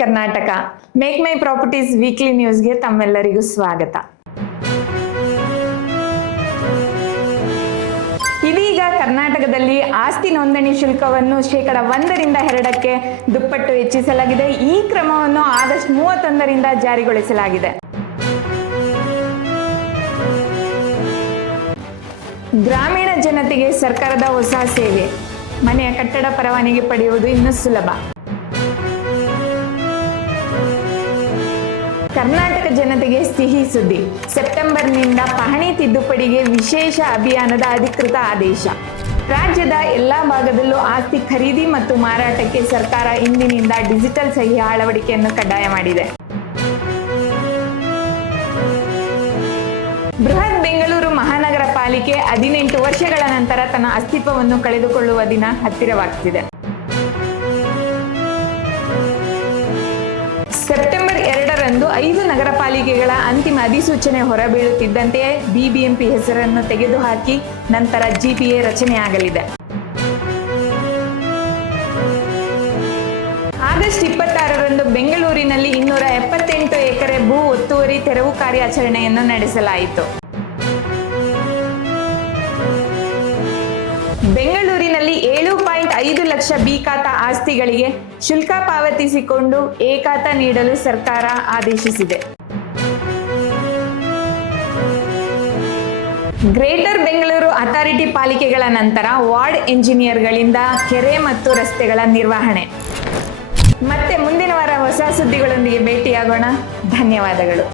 Karnataka make my properties weekly ನ್ಯೂಸ್ಗೆ ತಮ್ಮೆಲ್ಲರಿಗೂ ಸ್ವಾಗತ. ಇದೀಗ ಕರ್ನಾಟಕದಲ್ಲಿ ಆಸ್ತಿ ನೋಂದಣಿ ಶುಲ್ಕವನ್ನು 1% 2% ದುಪ್ಪಟ್ಟು ಹೆಚ್ಚಿಸಲಾಗಿದೆ. ಈ ಕ್ರಮವನ್ನು ಆಗಸ್ಟ್ 31 ಜಾರಿಗೊಳಿಸಲಾಗಿದೆ. ಗ್ರಾಮೀಣ ಜನತೆಗೆ ಸರ್ಕಾರದ ಹೊಸ ಸೇವೆ, ಮನೆಯ ಕಟ್ಟಡ ಪರವಾನಗಿ ಪಡೆಯುವುದು ಇನ್ನೂ ಸುಲಭ. ಕರ್ನಾಟಕ ಜನತೆಗೆ ಸಿಹಿ ಸುದ್ದಿ, ಸೆಪ್ಟೆಂಬರ್ನಿಂದ ಪಹಣಿ ತಿದ್ದುಪಡಿಗೆ ವಿಶೇಷ ಅಭಿಯಾನದ ಅಧಿಕೃತ ಆದೇಶ. ರಾಜ್ಯದ ಎಲ್ಲಾ ಭಾಗದಲ್ಲೂ ಆಸ್ತಿ ಖರೀದಿ ಮತ್ತು ಮಾರಾಟಕ್ಕೆ ಸರ್ಕಾರ ಇಂದಿನಿಂದ ಡಿಜಿಟಲ್ ಸಹಿ ಅಳವಡಿಕೆಯನ್ನು ಕಡ್ಡಾಯ ಮಾಡಿದೆ. ಬೃಹತ್ ಬೆಂಗಳೂರು ಮಹಾನಗರ ಪಾಲಿಕೆ 18 ವರ್ಷಗಳ ನಂತರ ತನ್ನ ಅಸ್ತಿತ್ವವನ್ನು ಕಳೆದುಕೊಳ್ಳುವ ದಿನ ಹತ್ತಿರವಾಗುತ್ತಿದೆ. ಸೆಪ್ಟೆಂಬರ್ 2ರಂದು 5 ನಗರ ಪಾಲಿಕೆಗಳ ಅಂತಿಮ ಅಧಿಸೂಚನೆ ಹೊರಬೀಳುತ್ತಿದ್ದಂತೆಯೇ ಬಿಬಿಎಂಪಿ ಹೆಸರನ್ನು ತೆಗೆದುಹಾಕಿ ನಂತರ ಜಿಪಿಎ ರಚನೆಯಾಗಲಿದೆ. ಆಗಸ್ಟ್ 26ರಂದು ಬೆಂಗಳೂರಿನಲ್ಲಿ 278 ಎಕರೆ ಭೂ ಒತ್ತುವರಿ ತೆರವು ಕಾರ್ಯಾಚರಣೆಯನ್ನು ನಡೆಸಲಾಯಿತು. ಬೆಂಗಳೂರಿನಲ್ಲಿ 7.5 ಲಕ್ಷ ಬಿ ಖಾತಾ ಆಸ್ತಿಗಳಿಗೆ ಶುಲ್ಕ ಪಾವತಿಸಿಕೊಂಡು ಎ ಖಾತಾ ನೀಡಲು ಸರ್ಕಾರ ಆದೇಶಿಸಿದೆ. ಗ್ರೇಟರ್ ಬೆಂಗಳೂರು ಅಥಾರಿಟಿ ಪಾಲಿಕೆಗಳ ನಂತರ ವಾರ್ಡ್ ಎಂಜಿನಿಯರ್ಗಳಿಂದ ಕೆರೆ ಮತ್ತು ರಸ್ತೆಗಳ ನಿರ್ವಹಣೆ. ಮತ್ತೆ ಮುಂದಿನ ವಾರ ಹೊಸ ಸುದ್ದಿಗಳೊಂದಿಗೆ ಭೇಟಿಯಾಗೋಣ. ಧನ್ಯವಾದಗಳು.